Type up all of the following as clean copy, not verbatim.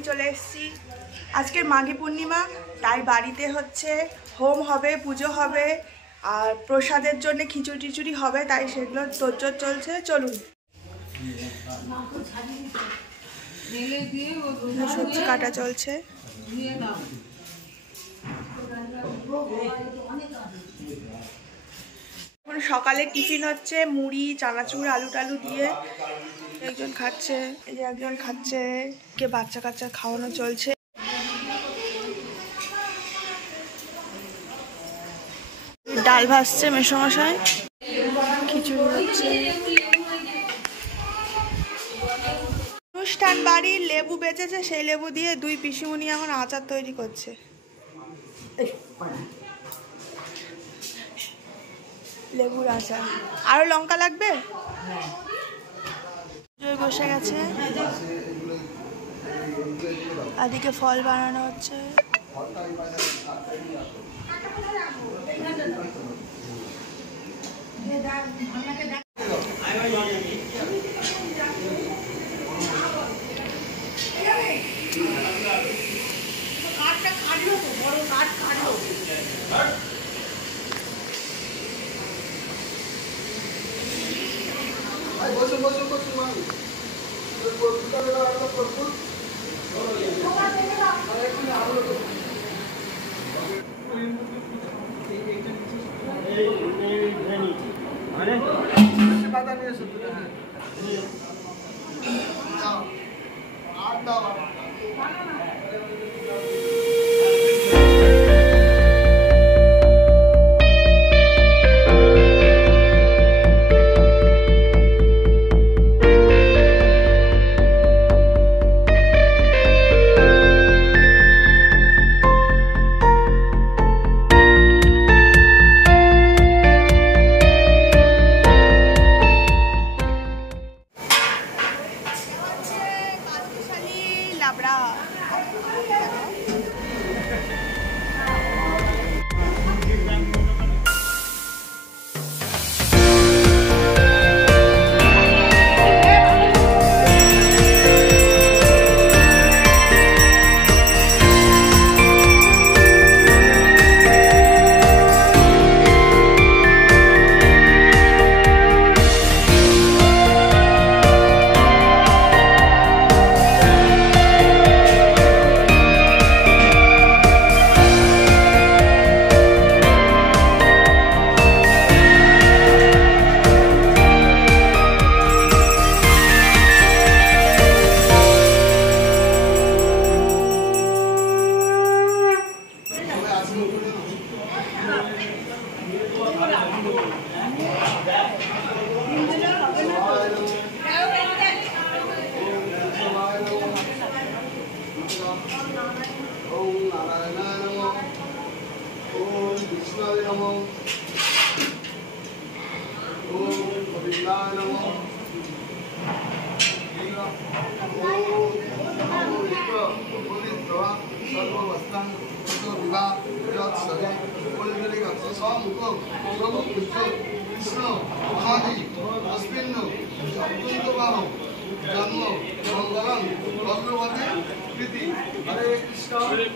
নিয়ে চলে এসেছি। আজকের মাঘী পূর্ণিমা, তাই বাড়িতে হচ্ছে হোম হবে, পুজো হবে, আর প্রসাদের জন্য খিচুড়ি টিচুড়ি হবে, তাই সেগুলো তোড়জোড় চলছে। চলুন। সবজি কাটা চলছে। সকালে টিফিন হচ্ছে মুড়ি, চানাচুর, আলু টালু দিয়ে। একজন খাচ্ছে, এই যে একজন খাচ্ছে, কে বাচ্চা কাচ্চা খাওয়ানো চলছে। ডাল ভাজছে মেসোমশাই, খিচুড়ি হচ্ছে। অনুষ্ঠান বাড়ির লেবু বেঁচেছে, সেই লেবু দিয়ে দুই পিসিমণি এখন আচার তৈরি করছে। লেবুর আচার। আরো লঙ্কা লাগবে? বসে গেছে, এদিকে ফল বানানো হচ্ছে।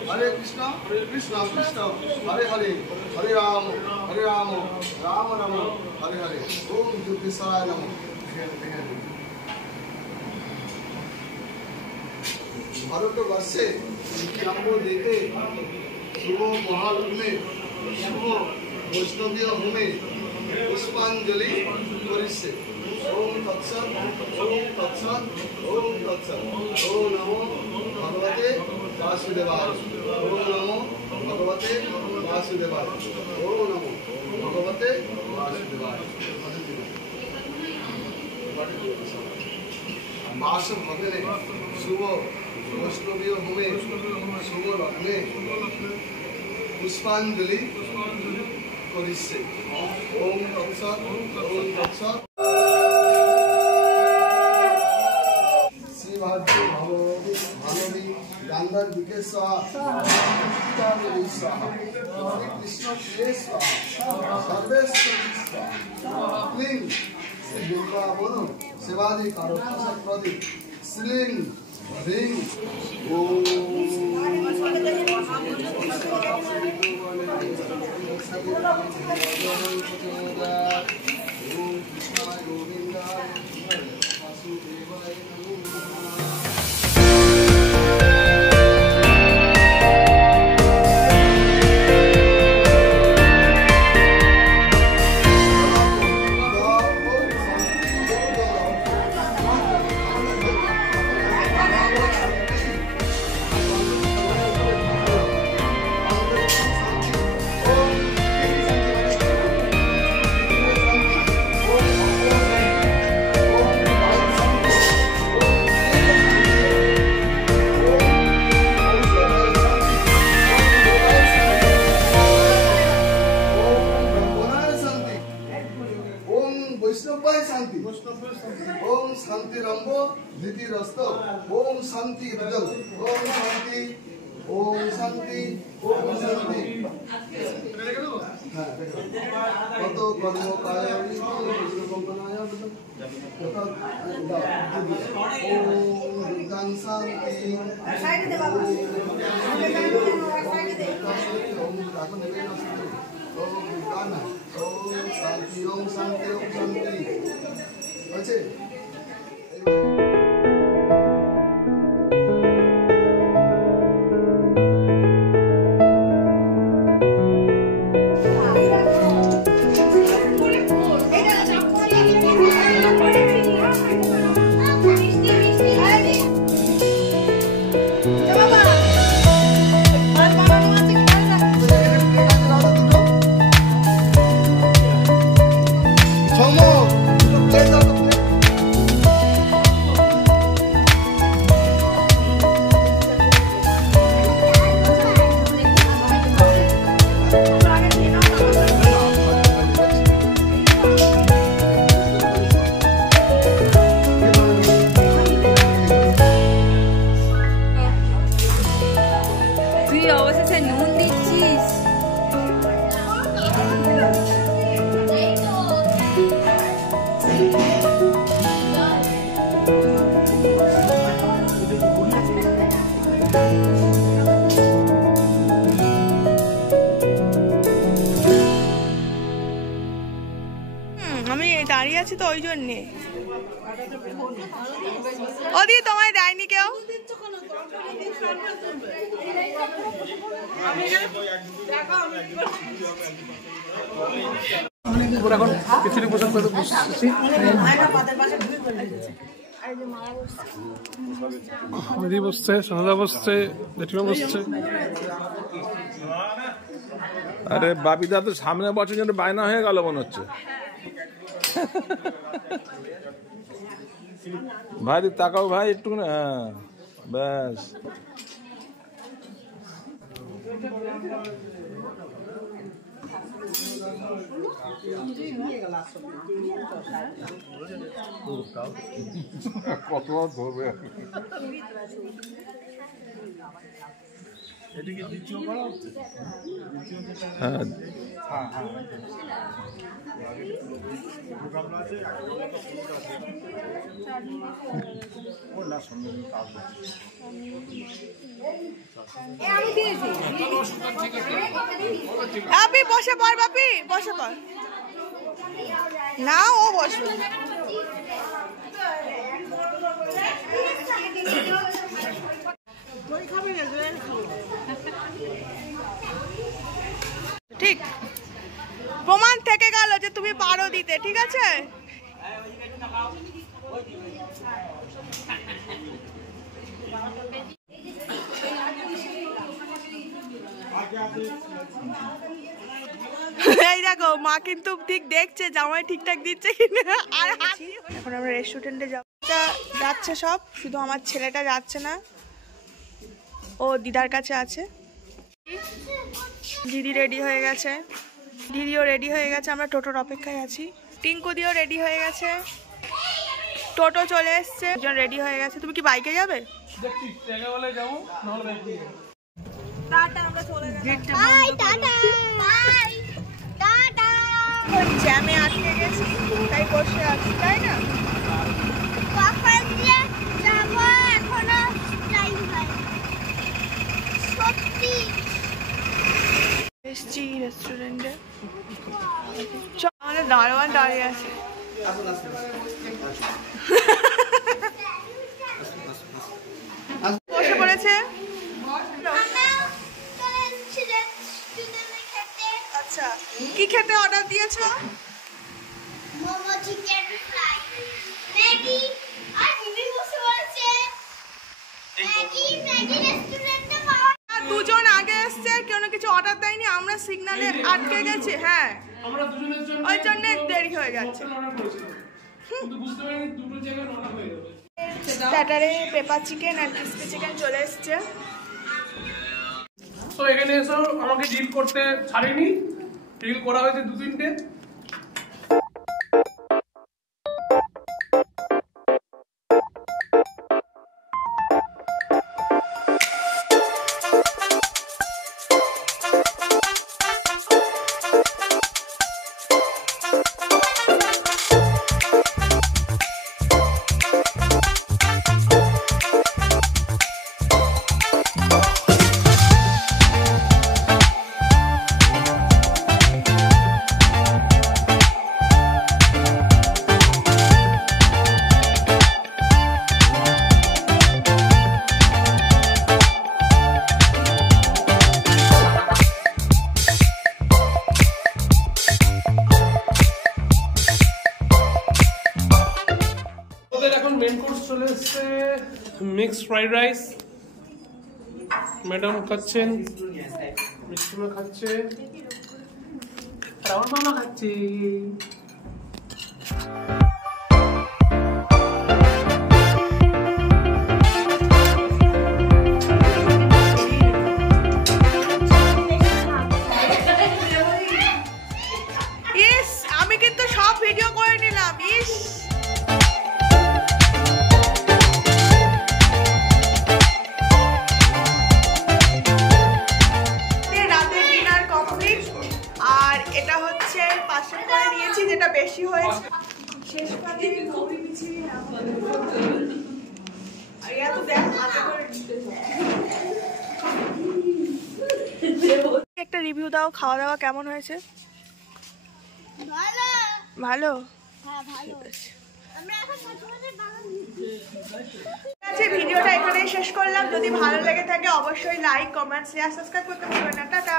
हरे कृष्णा कृष्णा कृष्णा हरे हरे हरे राम राम राम हरे हरे ओम ज्योतिषाय नमः। भारतवर्षे जन्म देते शुभ महालग्ने शुभ वैष्णवीय होमे पुष्पांजलि करिष्ये। ओम तत्सत् ओम तत्सत् ओम तत्सत्। ओम नमो भगवते वासुदेवाय। ओम नमो भगवते वासुदेवाय। ओम नमो भगवते वासुदेवाय। मास भगने शुभ वैष्णवीय होमे शुभ लग्ने पुष्पांजलि करिष्ये। ओम तत्सत् ओम तत्सत्। श्री भाग्य भानवी गांधार्विके स्वाहा कृष्ण प्रिय स्वाहा सर्वेश्वरी स्वाहा। क्लीं श्री वृंदावन सेवादि कारक प्रति श्रीं ओम शांति रंबो नीति रस्तो ओम शांति विजल ओम शांति ओम शांति ओम शांति कत कर्म काय कंपनाय ओम शांति ओम शांति ओम शांति আছে আমি দাঁড়িয়ে আছি তো ওই জন্যে। ওদি তোমায় দেয়নি কেউ? বসছে, সনদা বসছে, জেঠিমা বসছে। আরে বাপিদা তো সামনে বছর জন্য বায়না হয়ে গেল মনে হচ্ছে। ভাই তাকাও ভাই একটু না, হ্যাঁ ব্যাস। কত ধরবে হ্যাঁ বাপি বসে পড়, বাপি বসে পড় না, ও বসবে। ঠিক প্রমাণ থেকে গেল যে তুমি পারো দিতে, ঠিক আছে? এই দেখো মা কিন্তু ঠিক দেখছে জামাই ঠিকঠাক দিচ্ছে কিনা। আর এখন আমরা রেস্টুরেন্টে যাচ্ছে সব, শুধু আমার ছেলেটা যাচ্ছে না, ও দিদার কাছে আছে। দিদি রেডি হয়ে গেছে, দিদিও রেডি হয়ে গেছে, আমরা টোটোর অপেক্ষায় আছি। টিঙ্কু দিও রেডি হয়ে গেছে, টোটো চলে এসছে, একজন রেডি হয়ে গেছে। তুমি কি বাইকে যাবে? জ্যামে আটকে গেছি তাই বসে আছি, তাই না? এসছি রেস্টুরেন্টে। আমাদের দারোয়ান দাঁড়িয়ে আছে। বসে পড়েছে। আচ্ছা, কি খেতে অর্ডার দিয়েছো? মোমো, চিকেন ফ্রাই, ম্যাগি, আর দিদি বসে বলছে ম্যাগি রেস্টুরেন্টে পাওয়া। দুজন আগে এসছে, কেউ না কিছু অর্ডার দেয়নি, আমরা সিগনালে আটকে গেছি। হ্যাঁ, আমরা দুজনের জন্য ওই জন্য দেরি হয়ে যাচ্ছে। অর্ডার করেছিলাম, কিন্তু বুঝতে পারিনি দুটো জায়গায় অর্ডার হয়ে যাবে। স্টার্টারে পেপার চিকেন আর ক্রিসপি চিকেন চলে এসছে। তো এখানে এসো, আমাকে ডিল করতে ছাড়েনি, ডিল করা হয়েছে 2-3টে। মেন কোর্স চলে এসছে, মিক্সড ফ্রাইড রাইস। ম্যাডাম খাচ্ছেন, মিষ্টিমা খাচ্ছে, আর আমার মামা খাচ্ছে। ইস, আমি কিন্তু সব ভিডিও করে নিলাম। ইস, আর এটা হচ্ছে 500 করে নিয়েছি, যেটা বেশি হয়েছে। শেষকালে খুবই বিচ্ছিরি না। আর ইয়া তো দেখ হাতে করে একটা রিভিউ দাও, খাওয়া দাওয়া কেমন হয়েছে? ভালো। ভালো? হ্যাঁ ভালো। আমরা এখন মাঝে বানান আজকে ভিডিওটা এখানেই শেষ করলাম। যদি ভালো লেগে থাকে অবশ্যই লাইক, কমেন্ট, শেয়ার, সাবস্ক্রাইব করতে ভুলবেন না। টাটা।